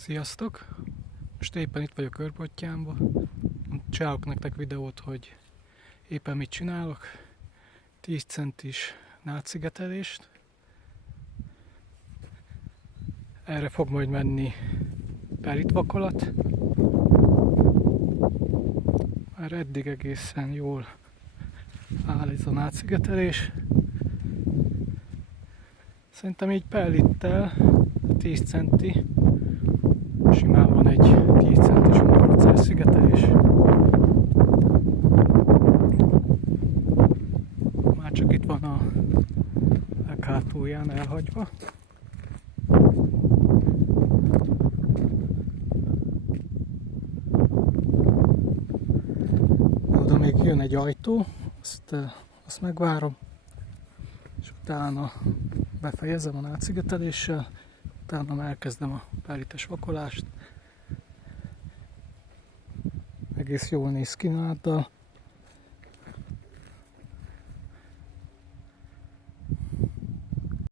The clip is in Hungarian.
Sziasztok! Most éppen itt vagyok Körpottyánban. Csinálok nektek videót, hogy éppen mit csinálok. 10 centis nátszigetelést. Erre fog majd menni perítvakolat. Már eddig egészen jól áll ez a nátszigetelés. Szerintem így perlittel 10 centi. Simán van egy 10 centis módszer szigetelés. Már csak itt van a leghátulján elhagyva. Oda még jön egy ajtó, azt megvárom, és utána befejezem a nátszigeteléssel, utána elkezdem a perlites vakolást. Egész jól néz ki náddal.